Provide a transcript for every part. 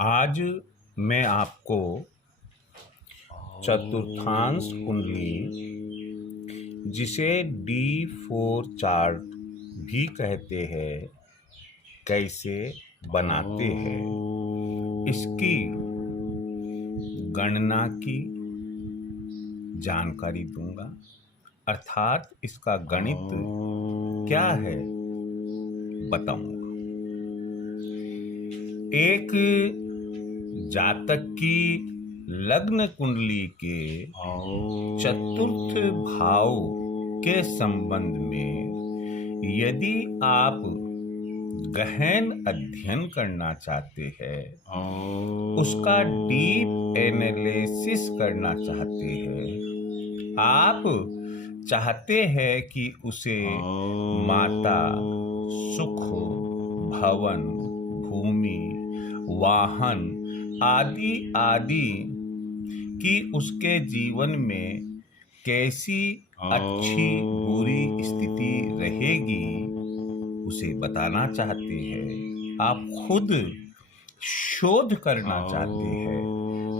आज मैं आपको चतुर्थांश कुंडली, जिसे D4 चार्ट भी कहते हैं, कैसे बनाते हैं, इसकी गणना की जानकारी दूंगा। अर्थात इसका गणित क्या है बताऊंगा। एक जातक की लग्न कुंडली के चतुर्थ भाव के संबंध में यदि आप गहन अध्ययन करना चाहते हैं, उसका डीप एनालिसिस करना चाहते हैं, आप चाहते हैं कि उसे माता, सुख, भवन, भूमि, वाहन आदि आदि की उसके जीवन में कैसी अच्छी बुरी स्थिति रहेगी, उसे बताना चाहते हैं, आप खुद शोध करना चाहते हैं,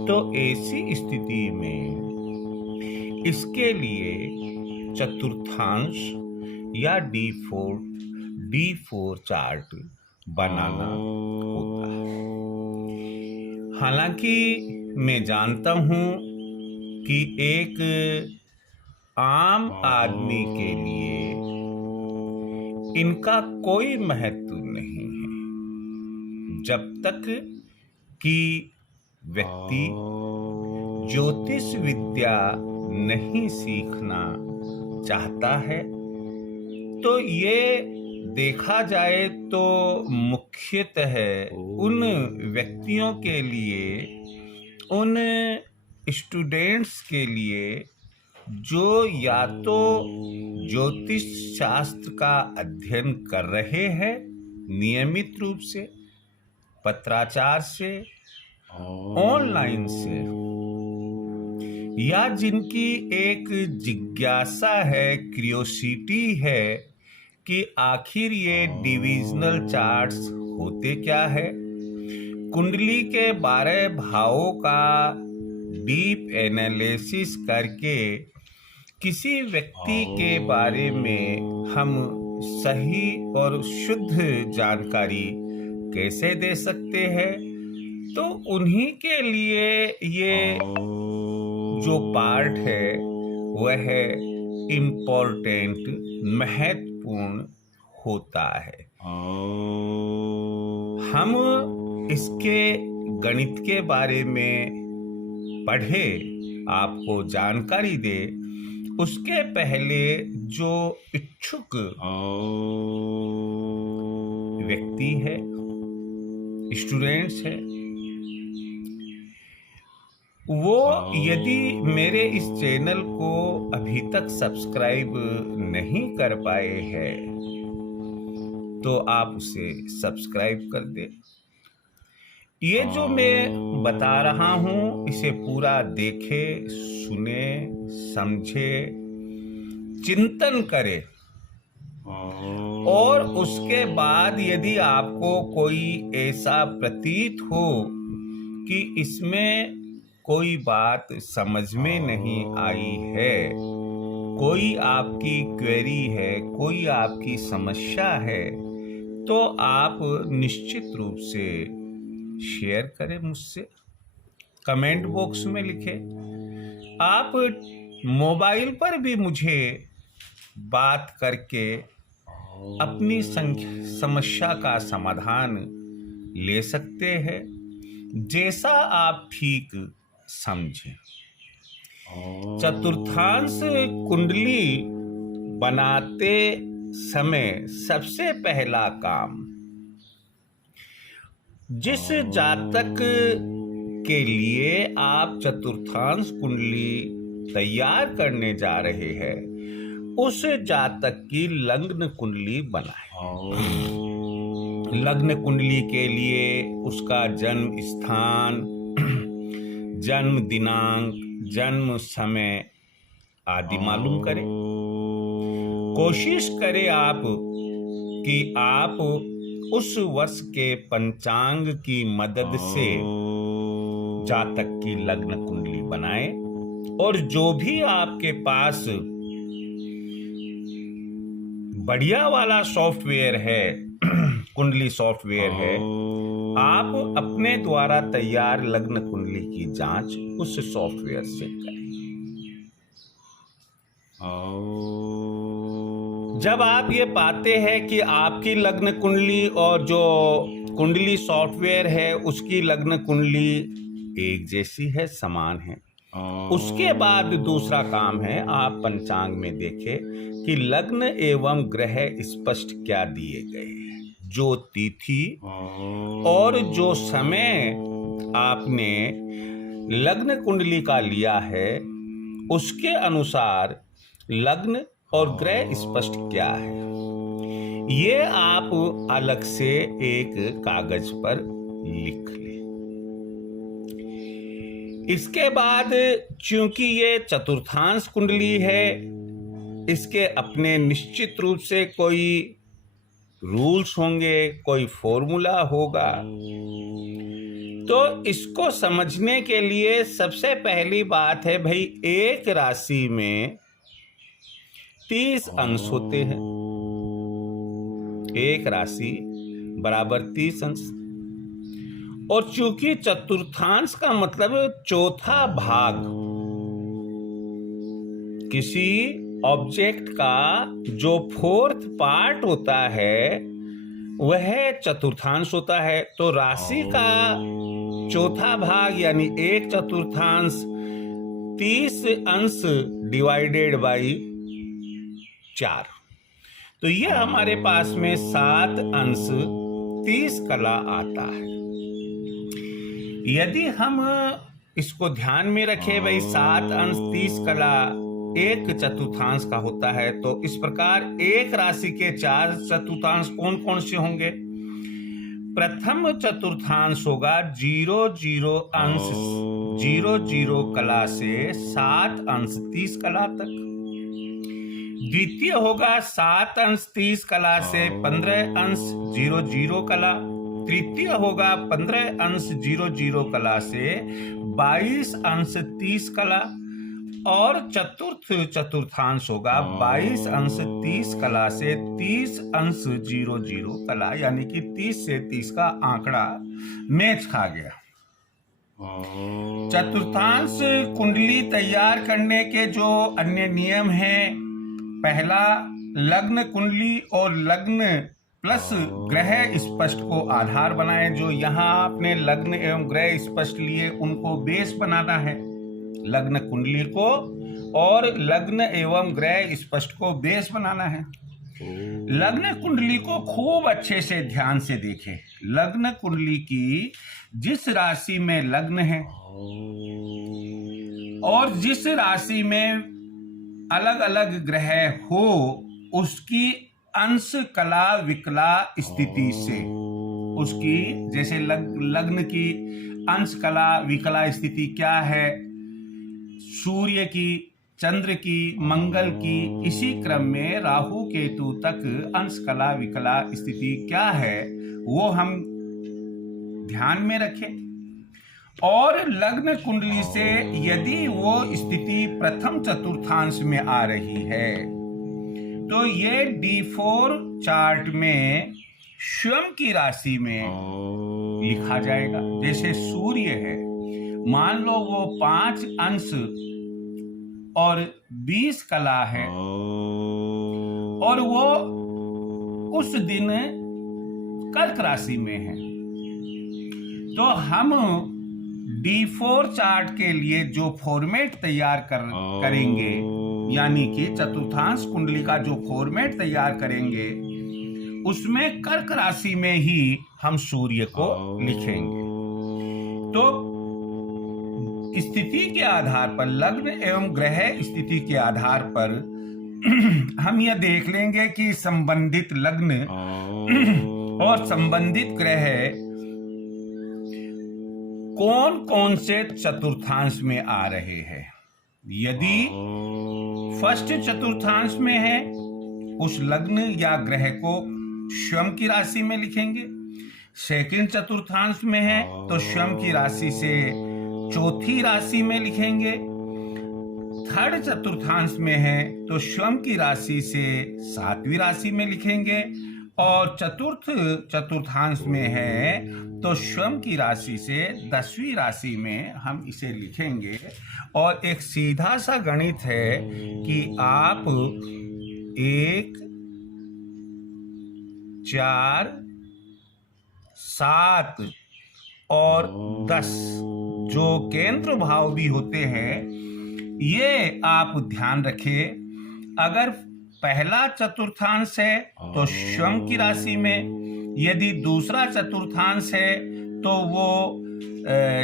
तो ऐसी स्थिति में इसके लिए चतुर्थांश या D4 चार्ट बनाना होता है। हालांकि मैं जानता हूं कि एक आम आदमी के लिए इनका कोई महत्व नहीं है, जब तक कि व्यक्ति ज्योतिष विद्या नहीं सीखना चाहता है। तो ये देखा जाए तो मुख्यतः उन व्यक्तियों के लिए, उन स्टूडेंट्स के लिए जो या तो ज्योतिष शास्त्र का अध्ययन कर रहे हैं नियमित रूप से, पत्राचार से, ऑनलाइन से, या जिनकी एक जिज्ञासा है, क्यूरियोसिटी है कि आखिर ये डिविजनल चार्ट्स होते क्या है, कुंडली के 12 भावों का डीप एनालिसिस करके किसी व्यक्ति के बारे में हम सही और शुद्ध जानकारी कैसे दे सकते हैं। तो उन्हीं के लिए ये जो पार्ट है वह इम्पोर्टेंट, महत्वपूर्ण होता है। हम इसके गणित के बारे में पढ़े, आपको जानकारी दे, उसके पहले जो इच्छुक व्यक्ति है, स्टूडेंट्स है, वो यदि मेरे इस चैनल को अभी तक सब्सक्राइब नहीं कर पाए हैं, तो आप उसे सब्सक्राइब कर दें। ये जो मैं बता रहा हूं, इसे पूरा देखे, सुने, समझे, चिंतन करे, और उसके बाद यदि आपको कोई ऐसा प्रतीत हो कि इसमें कोई बात समझ में नहीं आई है, कोई आपकी क्वेरी है, कोई आपकी समस्या है, तो आप निश्चित रूप से शेयर करें मुझसे, कमेंट बॉक्स में लिखें। आप मोबाइल पर भी मुझे बात करके अपनी समस्या का समाधान ले सकते हैं, जैसा आप ठीक समझें। चतुर्थांश कुंडली बनाते समय सबसे पहला काम, जिस जातक के लिए आप चतुर्थांश कुंडली तैयार करने जा रहे हैं, उस जातक की लग्न कुंडली बनाएं। लग्न कुंडली के लिए उसका जन्म स्थान, जन्म दिनांक, जन्म समय आदि मालूम करें। कोशिश करें आप कि आप उस वर्ष के पंचांग की मदद से जातक की लग्न कुंडली बनाएं और जो भी आपके पास बढ़िया वाला सॉफ्टवेयर है कुंडली सॉफ्टवेयर है, आप अपने द्वारा तैयार लग्न कुंडली की जांच उस सॉफ्टवेयर से करें। जब आप ये पाते हैं कि आपकी लग्न कुंडली और जो कुंडली सॉफ्टवेयर है उसकी लग्न कुंडली एक जैसी है, समान है, उसके बाद दूसरा काम है आप पंचांग में देखें कि लग्न एवं ग्रह स्पष्ट क्या दिए गए हैं। जो तिथि और जो समय आपने लग्न कुंडली का लिया है उसके अनुसार लग्न और ग्रह स्पष्ट क्या है, ये आप अलग से एक कागज पर लिख लें। इसके बाद चूंकि ये चतुर्थांश कुंडली है, इसके अपने निश्चित रूप से कोई रूल्स होंगे, कोई फॉर्मूला होगा। तो इसको समझने के लिए सबसे पहली बात है भाई, एक राशि में 30 अंश होते हैं। एक राशि बराबर 30 अंश, और चूंकि चतुर्थांश का मतलब चौथा भाग, किसी ऑब्जेक्ट का जो फोर्थ पार्ट होता है वह चतुर्थांश होता है। तो राशि का चौथा भाग यानी 1/4 30 अंश डिवाइडेड बाई 4, तो ये हमारे पास में 7 अंश 30 कला आता है। यदि हम इसको ध्यान में रखें भाई 7 अंश 30 कला 1/4 का होता है, तो इस प्रकार एक राशि के 4/4 कौन कौन से होंगे? प्रथम चतुर्थांश होगा 0 अंश 0 कला से 7 अंश 30 कला तक। द्वितीय होगा 7 अंश 30 कला से 15 अंश 0 कला। तृतीय होगा 15 अंश 0 कला से 22 अंश 30 कला। और चतुर्थ चतुर्थांश होगा 22 अंश 30 कला से 30 अंश 0 कला, यानी कि 30 से 30 का आंकड़ा मैच खा गया। चतुर्थांश कुंडली तैयार करने के जो अन्य नियम हैं, पहला, लग्न कुंडली और लग्न प्लस ग्रह स्पष्ट को आधार बनाए। जो यहाँ आपने लग्न एवं ग्रह स्पष्ट लिए उनको बेस बनाना है, लग्न कुंडली को और लग्न एवं ग्रह स्पष्ट को बेस बनाना है। लग्न कुंडली को खूब अच्छे से ध्यान से देखें। लग्न कुंडली की जिस राशि में लग्न है और जिस राशि में अलग अलग ग्रह हो, उसकी अंश कला विकला स्थिति से, उसकी जैसे लग्न की अंश कला विकला स्थिति क्या है, सूर्य की, चंद्र की, मंगल की, इसी क्रम में राहु केतु तक अंश कला विकला स्थिति क्या है, वो हम ध्यान में रखें। और लग्न कुंडली से यदि वो स्थिति प्रथम चतुर्थांश में आ रही है तो ये D4 चार्ट में स्वयं की राशि में लिखा जाएगा। जैसे सूर्य है, मान लो वो 5 अंश और 20 कला है और वो उस दिन कर्क राशि में है, तो हम D4 चार्ट के लिए जो फॉर्मेट तैयार करेंगे, यानी कि चतुर्थांश कुंडली का जो फॉर्मेट तैयार करेंगे, उसमें कर्क राशि में ही हम सूर्य को लिखेंगे। तो स्थिति के आधार पर, लग्न एवं ग्रह स्थिति के आधार पर हम यह देख लेंगे कि संबंधित लग्न और संबंधित ग्रह कौन कौन से चतुर्थांश में आ रहे हैं। यदि फर्स्ट चतुर्थांश में है, उस लग्न या ग्रह को स्वयं की राशि में लिखेंगे। सेकंड चतुर्थांश में है तो स्वयं की राशि से चौथी राशि में लिखेंगे। थर्ड चतुर्थांश में है तो स्वयं की राशि से सातवीं राशि में लिखेंगे। और चतुर्थ चतुर्थांश में है तो स्वयं की राशि से 10वीं राशि में हम इसे लिखेंगे। और एक सीधा सा गणित है कि आप 1, 4, 7 और 10 जो केंद्र भाव भी होते हैं, ये आप ध्यान रखें। अगर पहला चतुर्थांश है तो स्वयं की राशि में, यदि दूसरा चतुर्थांश है तो वो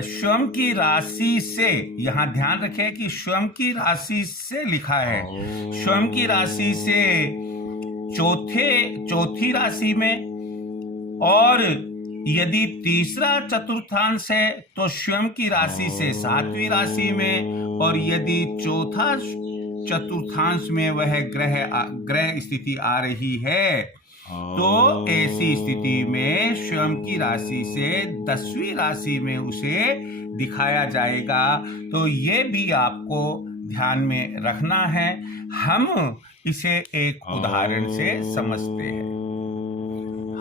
स्वयं की राशि से, यहाँ ध्यान रखें कि स्वयं की राशि से लिखा है, स्वयं की राशि से चौथी राशि में। और यदि तीसरा चतुर्थांश है तो स्वयं की राशि से सातवीं राशि में। और यदि चौथा चतुर्थांश में वह ग्रह स्थिति आ रही है तो ऐसी स्थिति में स्वयं की राशि से 10वीं राशि में उसे दिखाया जाएगा। तो ये भी आपको ध्यान में रखना है। हम इसे एक उदाहरण से समझते हैं।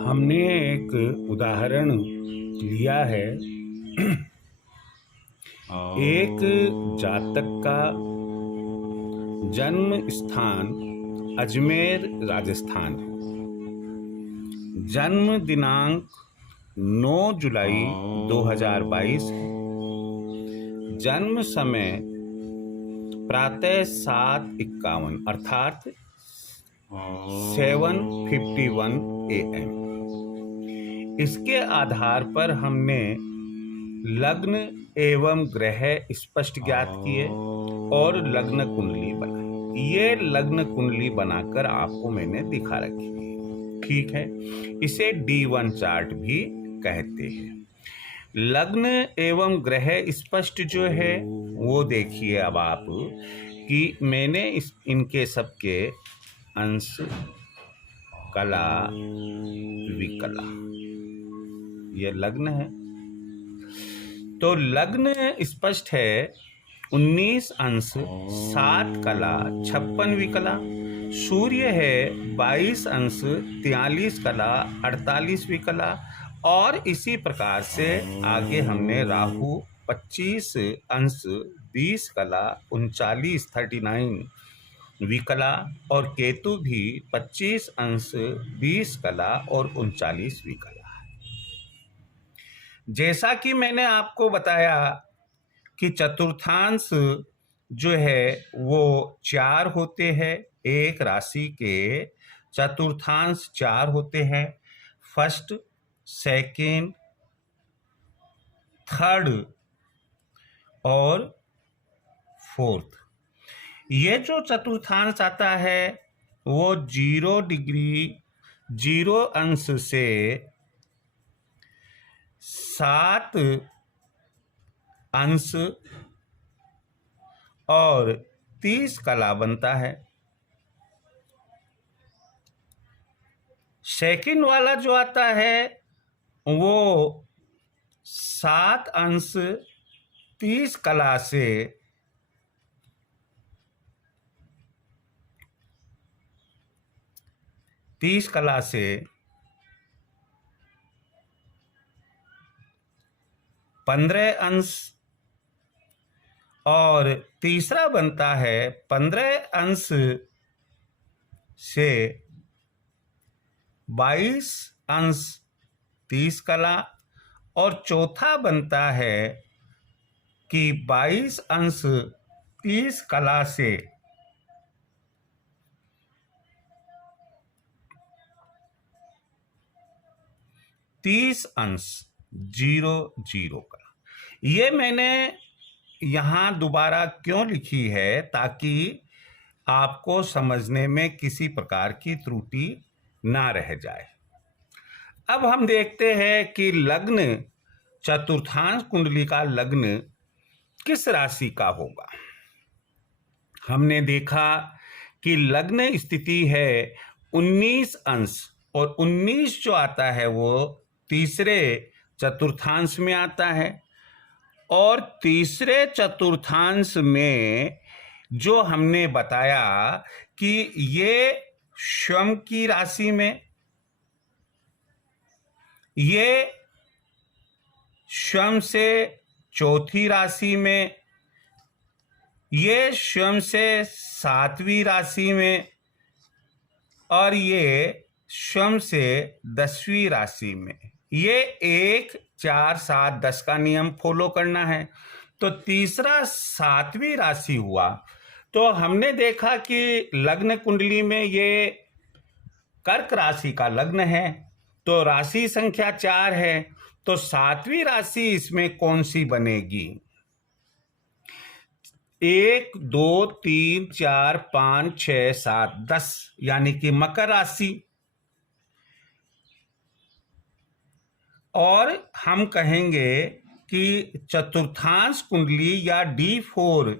हमने एक उदाहरण लिया है। एक जातक का जन्म स्थान अजमेर राजस्थान है। जन्म दिनांक 9 जुलाई 2022 है। जन्म समय प्रातः 7:51 अर्थात 7:51 AM। इसके आधार पर हमने लग्न एवं ग्रह स्पष्ट ज्ञात किए और लग्न कुंडली बनाई। ये लग्न कुंडली बनाकर आपको मैंने दिखा रखी है, ठीक है। इसे D1 चार्ट भी कहते हैं। लग्न एवं ग्रह स्पष्ट जो है वो देखिए अब आप कि मैंने इनके सबके अंश, कला, विकला, ये लग्न है। तो लग्न स्पष्ट है 19 अंश, 7 कला, 56 विकला। सूर्य है 22 अंश, 43 कला, 48 विकला। और इसी प्रकार से आगे हमने राहु 25 अंश, 20 कला, 39 विकला। और केतु भी 25 अंश, 20 कला और 39 विकला। जैसा कि मैंने आपको बताया कि चतुर्थांश जो है वो 4 होते हैं। एक राशि के चतुर्थांश 4 होते हैं। फर्स्ट, सेकंड, थर्ड और फोर्थ। ये जो चतुर्थांश आता है वो 0 डिग्री 0 अंश से 7 अंश और 30 कला बनता है। सेकंड वाला जो आता है वो 7 अंश 30 कला से 15 अंश और तीसरा बनता है 15 अंश से 22 अंश 30 कला। और चौथा बनता है कि 22 अंश 30 कला से 30 अंश 0 का। ये मैंने यहाँ दोबारा क्यों लिखी है, ताकि आपको समझने में किसी प्रकार की त्रुटि ना रह जाए। अब हम देखते हैं कि लग्न, चतुर्थांश कुंडली का लग्न किस राशि का होगा। हमने देखा कि लग्न स्थिति है 19 अंश और 19 जो आता है वो तीसरे चतुर्थांश में आता है। और तीसरे चतुर्थांश में जो हमने बताया कि ये श्रम की राशि में, ये श्रम से चौथी राशि में, ये श्रम से सातवीं राशि में, और ये श्रम से 10वीं राशि में। ये 1, 4, 7, 10 का नियम फॉलो करना है। तो तीसरा 7वीं राशि हुआ। तो हमने देखा कि लग्न कुंडली में ये कर्क राशि का लग्न है, तो राशि संख्या 4 है, तो 7वीं राशि इसमें कौन सी बनेगी? 1, 2, 3, 4, 5, 6, 7, 10, यानी कि मकर राशि। और हम कहेंगे कि चतुर्थांश कुंडली या D4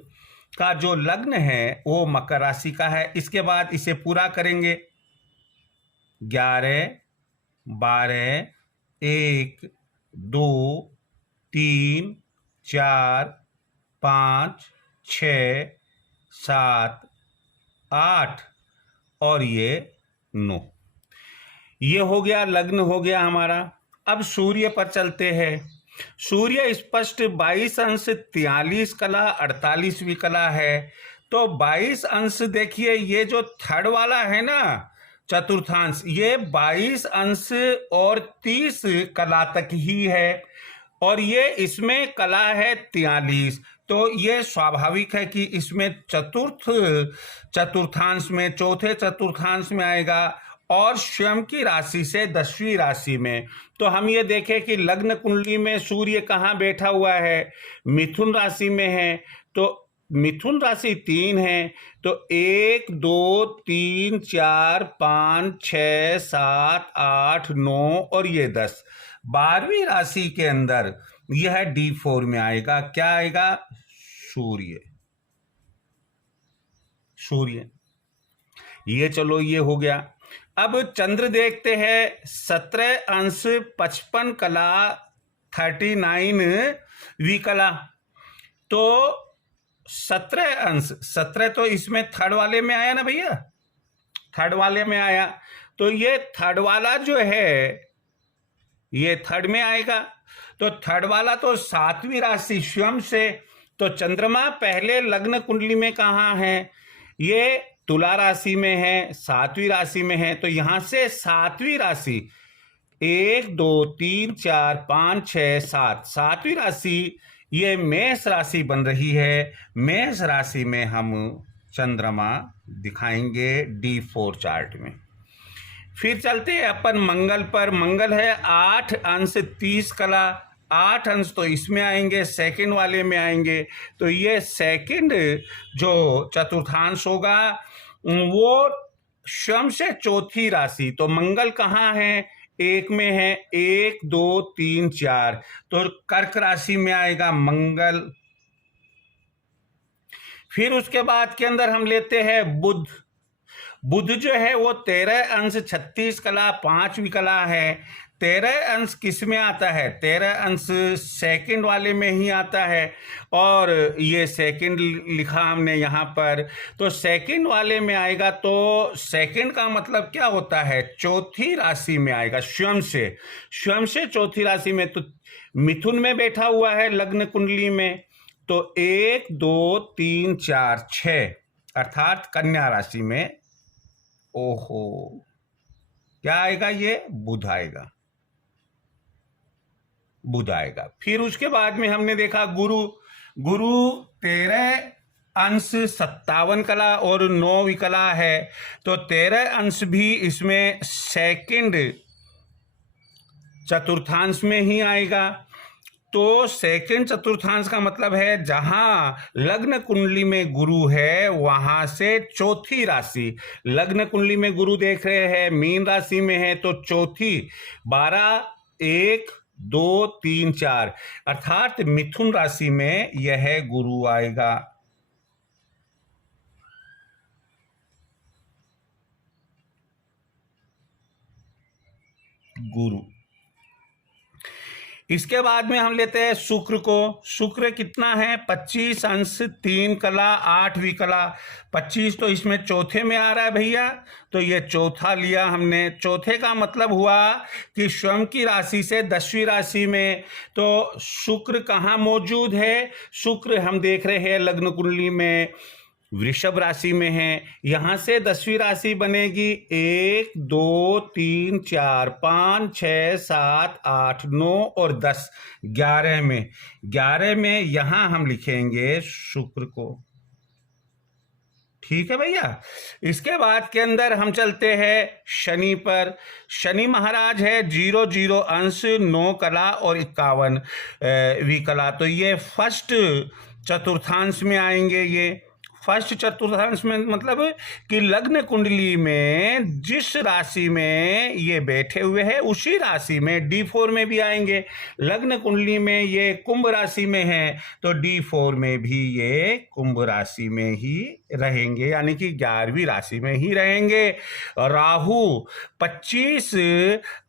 का जो लग्न है वो मकर राशि का है। इसके बाद इसे पूरा करेंगे। 11, 12, 1, 2, 3, 4, 5, 6, 7, 8 और ये 9। ये हो गया, लग्न हो गया हमारा। अब सूर्य पर चलते हैं। सूर्य स्पष्ट 22 अंश 43 कला 48वीं कला है। तो 22 अंश देखिए, ये जो थर्ड वाला है ना चतुर्थांश, ये 22 अंश और 30 कला तक ही है, और ये इसमें कला है 43। तो ये स्वाभाविक है कि इसमें चतुर्थांश में, चौथे चतुर्थांश में आएगा, और स्वयं की राशि से 10वीं राशि में। तो हम ये देखें कि लग्न कुंडली में सूर्य कहाँ बैठा हुआ है? मिथुन राशि में है। तो मिथुन राशि 3 है, तो 1, 2, 3, 4, 5, 6, 7, 8, 9 और ये 10। 12वीं राशि के अंदर यह D4 में आएगा। क्या आएगा? सूर्य। सूर्य, ये चलो ये हो गया। अब चंद्र देखते हैं। 17 अंश 55 कला 39वीं कला। तो 17 अंश, 17 तो इसमें थर्ड वाले में आया ना भैया, थर्ड वाले में आया। तो ये थर्ड वाला जो है ये थर्ड में आएगा। तो थर्ड वाला तो 7वीं राशि स्वयं से। तो चंद्रमा पहले लग्न कुंडली में कहाँ है? ये तुला राशि में है, 7वीं राशि में है। तो यहां से 7वीं राशि 1, 2, 3, 4, 5, 6, 7, 7वीं राशि ये मेष राशि बन रही है। मेष राशि में हम चंद्रमा दिखाएंगे D4 चार्ट में। फिर चलते हैं अपन मंगल पर। मंगल है 8 अंश 30 कला। 8 अंश तो इसमें आएंगे, सेकंड वाले में आएंगे। तो ये सेकंड जो चतुर्थांश होगा वो स्वयं से चौथी राशि। तो मंगल कहाँ है? 1 में है। 1, 2, 3, 4, तो कर्क राशि में आएगा मंगल। फिर उसके बाद के अंदर हम लेते हैं बुध। बुध जो है वो 13 अंश 36 कला 5वीं कला है। 13 अंश किस में आता है? 13 अंश सेकंड वाले में ही आता है, और ये सेकंड लिखा हमने यहाँ पर। तो सेकंड वाले में आएगा। तो सेकंड का मतलब क्या होता है? चौथी राशि में आएगा, स्वयं से। स्वयं से चौथी राशि में। तो मिथुन में बैठा हुआ है लग्न कुंडली में। तो 1, 2, 3, 4, 6 अर्थात कन्या राशि में। ओहो, क्या आएगा? ये बुध आएगा, बुध आएगा। फिर उसके बाद में हमने देखा गुरु। गुरु 13 अंश 57 कला और 9वीं कला है। तो 13 अंश भी इसमें सेकंड चतुर्थांश में ही आएगा। तो सेकंड चतुर्थांश का मतलब है जहां लग्न कुंडली में गुरु है वहां से चौथी राशि। लग्न कुंडली में गुरु देख रहे हैं मीन राशि में है, तो चौथी 12, 1, 2, 3, 4 अर्थात मिथुन राशि में यह गुरु आएगा। गुरु। इसके बाद में हम लेते हैं शुक्र को। शुक्र कितना है? 25 अंश 3 कला 8 विकला। 25 तो इसमें चौथे में आ रहा है भैया, तो ये चौथा लिया हमने। चौथे का मतलब हुआ कि स्वयं की राशि से 10वीं राशि में। तो शुक्र कहाँ मौजूद है? शुक्र हम देख रहे हैं लग्न कुंडली में वृषभ राशि में है। यहां से 10वीं राशि बनेगी 1 2 3 4 5 6 7 8 9 और 10, 11 में। 11 में यहां हम लिखेंगे शुक्र को। ठीक है भैया। इसके बाद के अंदर हम चलते हैं शनि पर। शनि महाराज है 0 0 अंश 9 कला और 51 विकला। तो ये फर्स्ट चतुर्थांश में आएंगे। ये फर्स्ट चतुर्थांश में मतलब कि लग्न कुंडली में जिस राशि में ये बैठे हुए हैं उसी राशि में D4 में भी आएंगे। लग्न कुंडली में ये कुंभ राशि में है तो D4 में भी ये कुंभ राशि में ही रहेंगे, यानी कि 11वीं राशि में ही रहेंगे। राहु 25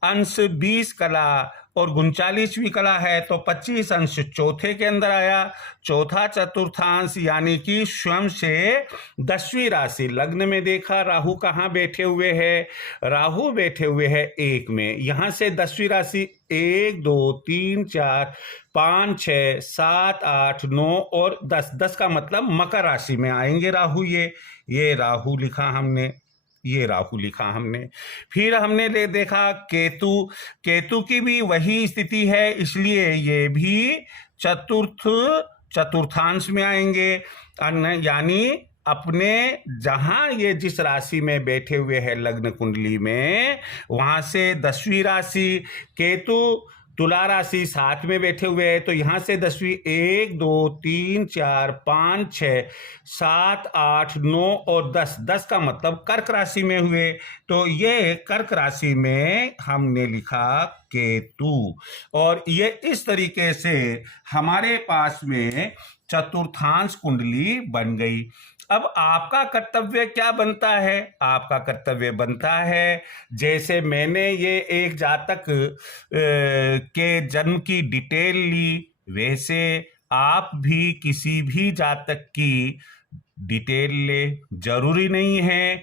अंश 20 कला और 39वीं कला है, तो 25 अंश चौथे के अंदर आया। चौथा चतुर्थांश यानी कि स्वयं से 10वीं राशि। लग्न में देखा राहु कहाँ बैठे हुए हैं? राहु बैठे हुए हैं 1 में। यहां से 10वीं राशि 1 2 3 4 5 6 7 8 9 और 10। 10 का मतलब मकर राशि में आएंगे राहु। ये राहु लिखा हमने, ये राहु लिखा हमने। फिर हमने देखा केतु। केतु की भी वही स्थिति है, इसलिए ये भी चतुर्थांश में आएंगे। यानी अपने जहां ये जिस राशि में बैठे हुए हैं लग्न कुंडली में, वहां से 10वीं राशि। केतु तुला राशि 7 में बैठे हुए हैं, तो यहां से 10वीं 1 2 3 4 5 6 7 8 9 और 10। 10 का मतलब कर्क राशि में हुए, तो ये कर्क राशि में हमने लिखा केतु। और ये इस तरीके से हमारे पास में चतुर्थांश कुंडली बन गई। अब आपका कर्तव्य क्या बनता है? आपका कर्तव्य बनता है, जैसे मैंने ये एक जातक के जन्म की डिटेल ली, वैसे आप भी किसी भी जातक की डिटेल ले। जरूरी नहीं है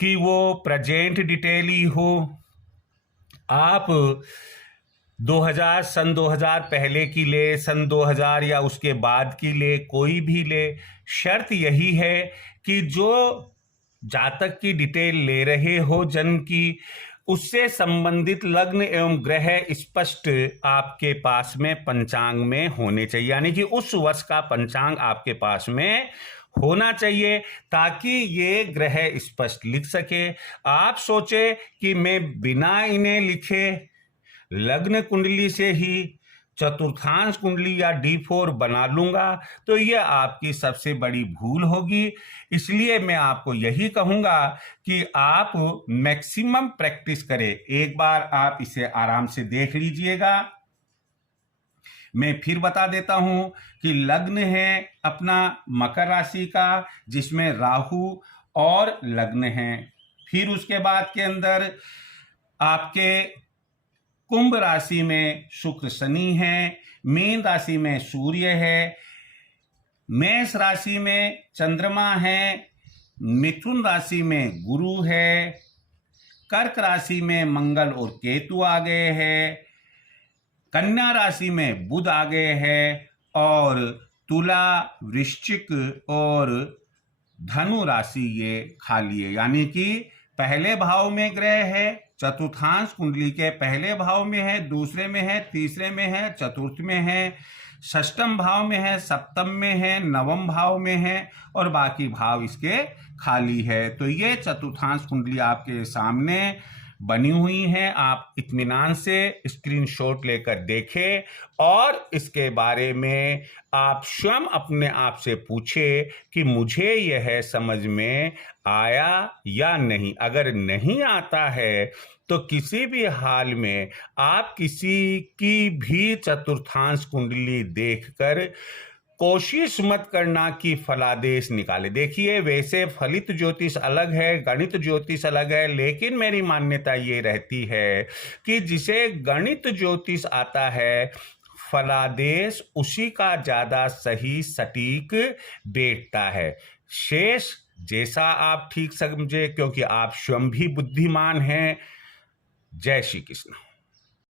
कि वो प्रेजेंट डिटेल ही हो। आप सन 2000 पहले की ले, सन 2000 या उसके बाद की ले, कोई भी ले। शर्त यही है कि जो जातक की डिटेल ले रहे हो जन्म की, उससे संबंधित लग्न एवं ग्रह स्पष्ट आपके पास में पंचांग में होने चाहिए, यानी कि उस वर्ष का पंचांग आपके पास में होना चाहिए, ताकि ये ग्रह स्पष्ट लिख सके। आप सोचे कि मैं बिना इन्हें लिखे लग्न कुंडली से ही चतुर्थांश कुंडली या D4 बना लूंगा, तो यह आपकी सबसे बड़ी भूल होगी। इसलिए मैं आपको यही कहूंगा कि आप मैक्सिमम प्रैक्टिस करें। एक बार आप इसे आराम से देख लीजिएगा। मैं फिर बता देता हूं कि लग्न है अपना मकर राशि का, जिसमें राहु और लग्न है। फिर उसके बाद के अंदर आपके कुंभ राशि में शुक्र शनि है, मीन राशि में सूर्य है, मेष राशि में चंद्रमा है, मिथुन राशि में गुरु है, कर्क राशि में मंगल और केतु आ गए हैं, कन्या राशि में बुध आ गए हैं, और तुला, वृश्चिक और धनु राशि ये खाली है। यानी कि पहले भाव में ग्रह है, चतुर्थांश कुंडली के पहले भाव में है, दूसरे में है, तीसरे में है, चतुर्थ में है, षष्ठम भाव में है, सप्तम में है, नवम भाव में है, और बाकी भाव इसके खाली है। तो ये चतुर्थांश कुंडली आपके सामने बनी हुई है। आप इत्मीनान से स्क्रीनशॉट लेकर देखें और इसके बारे में आप स्वयं अपने आप से पूछें कि मुझे यह समझ में आया या नहीं। अगर नहीं आता है तो किसी भी हाल में आप किसी की भी चतुर्थांश कुंडली देखकर कोशिश मत करना कि फलादेश निकाले। देखिए, वैसे फलित ज्योतिष अलग है, गणित ज्योतिष अलग है, लेकिन मेरी मान्यता ये रहती है कि जिसे गणित ज्योतिष आता है, फलादेश उसी का ज्यादा सही सटीक बैठता है। शेष जैसा आप ठीक समझे, क्योंकि आप स्वयं भी बुद्धिमान हैं। जय श्री कृष्ण।